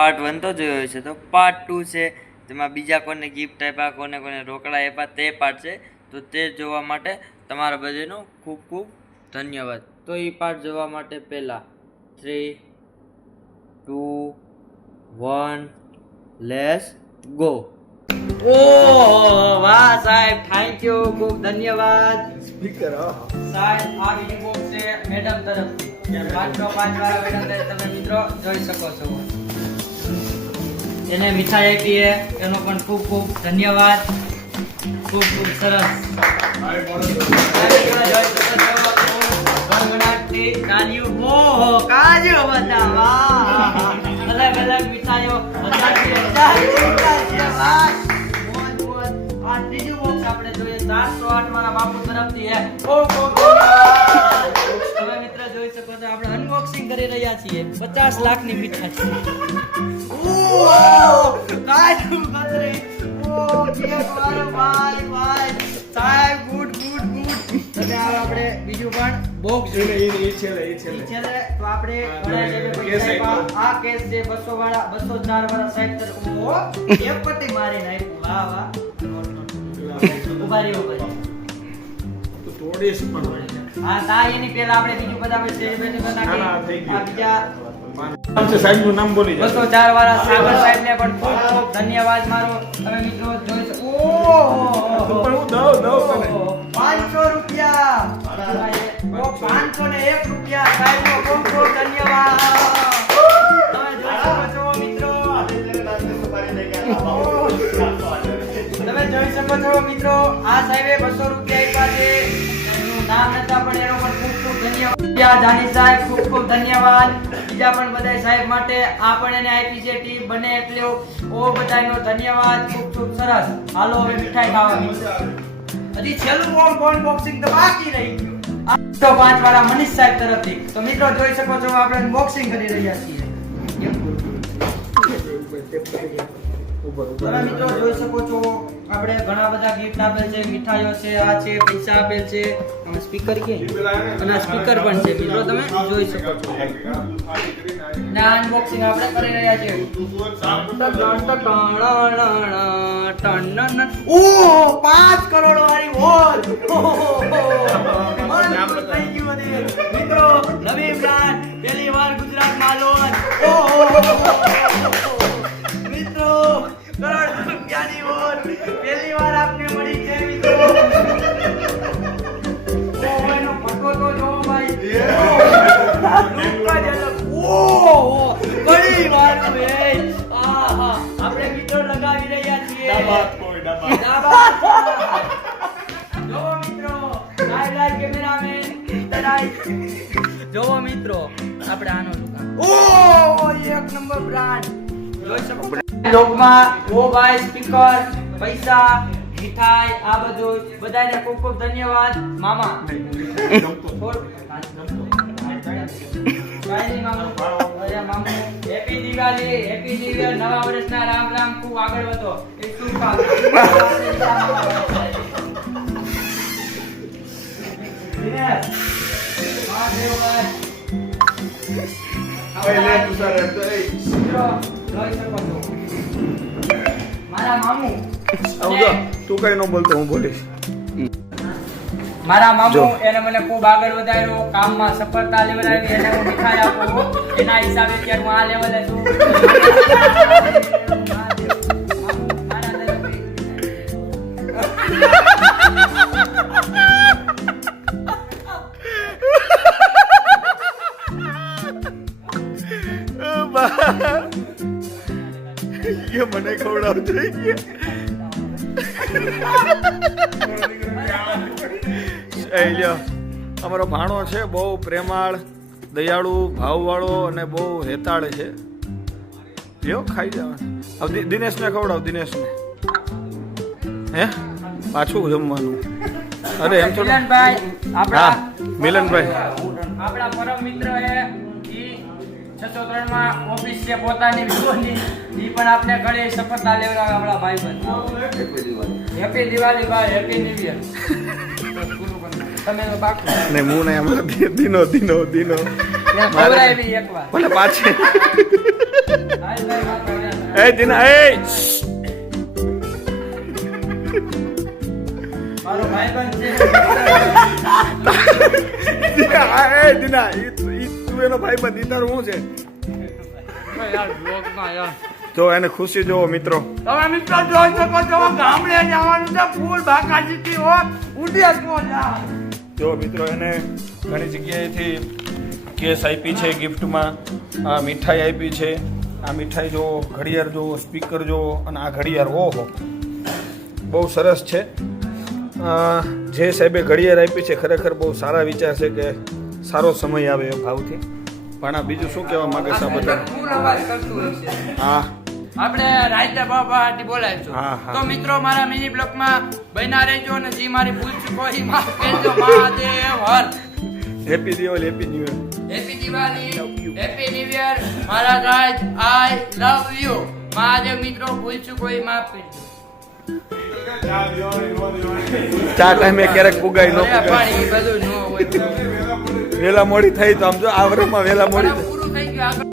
Part 1 તો જોયો છે, તો પાર્ટ 2 છે જેમાં બીજા કોને ગિફ્ટ આપ્યા, કોને કોને રોકડા આપ્યા તે પાર્ટ છે. તો તે જોવા માટે તમારા બધાનો ખૂબ ખૂબ ધન્યવાદ. તો એ પાર્ટ જોવા માટે પહેલાં 3, 2, 1 લેટ્સ ગો. ઓહ વાહ સાહેબ, થેન્ક યુ, ખૂબ ધન્યવાદ. સ્પીકર સાહેબ આ બીજી બોક્સ છે મેડમ તરફથી. 5 વાળા મેડમ તમે મિત્રો જોઈ શકો છો. એને મીઠાઈ આપી છે, એનો પણ ખૂબ ખૂબ ધન્યવાદ. ખૂબ ખૂબ સરસ. કાજુ બદામ અલગ અલગ મીઠાઈઓ. ત્રીજું બોક્સ આપણે જોઈએ 708 મારા બાપુ તરફથી છે. તમે મિત્ર જોઈ શકો છો, આપણે અનબોક્સિંગ કરી રહ્યા છીએ. 50 લાખની મીઠાઈ. કાજુ કતરી. સાહેબ ગુડ ગુડ ગુડ. તમે આપણે બીજું પણ બોક્સ જોઈએ. છેલ્લે તો આપણે આ કેસ છે 200 વાળા 204 વાળા સાહેબ તરફ એક પટ્ટી મારી નાખ્યું. વાહ વાહ. ઉભા રહ્યો થોડી પણ હા તા એની પહેલા આપણે બીજું બધા સેલિબ્રેટ કરતા આ બીજા સાહેબનું નામ બોલી 204 વાળા સાગર સાહેબને પણ ખૂબ ખૂબ ધન્યવાદ મારો. તમે મિત્રો જોઈ શકો. ઓહો હું દઉં 500 રૂપિયા. 501 રૂપિયા સાહેબનો ખૂબ ખૂબ ધન્યવાદ. તમે જોઈ શકો છો મિત્રો. તમે જોઈ શકો છો મિત્રો, આ સાહેબે 200 રૂપિયા આપ્યા છે. એનું નામ નતા પણ એનો પણ ખૂબ ખૂબ ધન્યવાદ. જાની સાહેબ ખૂબ ખૂબ ધન્યવાદ. બીજા પણ બધા સાહેબ માટે આ પણ એને આપી છે ટીપ બને એટલે ઓ બધાનો ધન્યવાદ. ખૂબ ખૂબ સરસ. હાલો હવે મીઠાઈ ખાવા મિત્રો. હજી છેલ્લું અનબોક્સિંગ તો બાકી રહી ગયું. 5 વાળા મનીષ સાહેબ તરફથી. તો મિત્રો જોઈ શકો છો આપણે અનબોક્સિંગ કરી રહ્યા છીએ. તમે મિત્રો જોઈ શકો છો, આપણે ઘણા બધા ગિફ્ટ આપેલ છે, મીઠાઈઓ છે, આ છે, પૈસા આપેલ છે, અને સ્પીકર કે અને સ્પીકર પણ છે મિત્રો. તમે જોઈ શકો છો. ના અનબોક્સિંગ આપણે કરી રહ્યા છીએ. ઓહ 5 કરોડ વાળી વોચ. મિત્રો નવી બ્રાન્ડ પહેલી વાર ગુજરાતમાં લોન્ચ. મિત્રો કરોડ રૂપિયાની વોચ પહેલી વાર આપને મળી છે મિત્રો. એનો ફટો તો જો ભાઈ. ઘણી વાર આહા આપણે મિત્રો લગાવી રહ્યા છીએ. જોવો મિત્રો, લાઈવ કેમેરામેન જોવો મિત્રો, આપણે આનો દુકાન. ઓહ એક નંબર બ્રાન્ડ જોઈ શકો. લોકમાં ઓ ભાઈ સ્પીકર, પૈસા, મીઠાઈ આ બધું બધાને ખૂબ ખૂબ ધન્યવાદ. મામા happy Diwali, happy new year, નવા વર્ષના રામ રામ, ખૂબ આગળ વધો એ મારા મામુ તું કઈ ન બોલતો, હું બોલીશ. મારા મામુ એને મને ખૂબ આગળ વધાર્યો, કામમાં સફળતા લેવડાવી, એને હું મીઠાઈ આપું. એના હિસાબે અત્યારે હું આ લેવલે છું. મને ખવડાવતો અમારો ભાણો છે, બહુ પ્રેમાળ, દયાળુ, ભાવવાળો અને બહુ હેતાળ છે. લ્યો ખાઈ જવાનું. દિનેશને ખવડાવ, દિનેશને. હે પાછું જમવાનું. અરે એમ તો મિલનભાઈ આપણા મિલનભાઈ આપણા પરમ મિત્ર હે. 603 માં ઓફિસ છે પોતાની વિવોની. ઈ પણ આપણે ઘણી સફળતા લેવડાવે આપણા ભાઈબંધ. હેપી દિવાળી ભાઈ, હેપી ન્યુ યર. તમે તો બાકી ને હું ને અમાર દિનો ખવડાવી એકવાર ભલે પાછી ભાઈ એ દિના એ મારો ભાઈબંધ છે દિના એ દિના તું એનો ભાઈ બંધ તારું શું છે યાર બ્લોગમાં યાર તો એને ખુશી જોવો મિત્રો. તમે મિત્રો જોઈ શકો છો ગામડે જવાનું છે ફૂલ બાકાજીથી હો ઉડી જ યાર. જો મિત્રો એને ઘણી જગ્યાએથી કેસ આપી છે ગિફ્ટમાં, આ મીઠાઈ આપી છે. આ મીઠાઈ જો, ઘડિયાળ જો, સ્પીકર જો, અને આ ઘડિયાળ ઓહો બહુ સરસ છે. જે સાહેબે ઘડિયાળ આપી છે ખરેખર બહુ સારા વિચાર છે કે સારો સમય આવે એ ભાવથી. પણ આ બીજું શું કહેવા માંગે છે આ બધા? ફૂલ અવાજ કરતું હોય છે. હા આપણે રાઈટર બાબાથી બોલાવીશું. હા, હા. તો મિત્રો મારા મિની બ્લોગમાં બન્યા રહેજો અને જે મારી ભૂલ ચૂકો એ માફ કરજો. Mahadev Har. Happy Diwali, happy new year. Happy Diwali, happy new year. મારા guys I love you. Mahadev મિત્રો ભૂલ ચૂકો એ માફ કરજો. ચા ટાઈમે ક્યારેક પુગાઈ ન અરે પુગાય. પણ એ બધું ન હોય. વેલા મોડી થઈ તો આમ જો આ વર્ષમાં વેલા મોડી થઈ. પૂરું થઈ ગયું.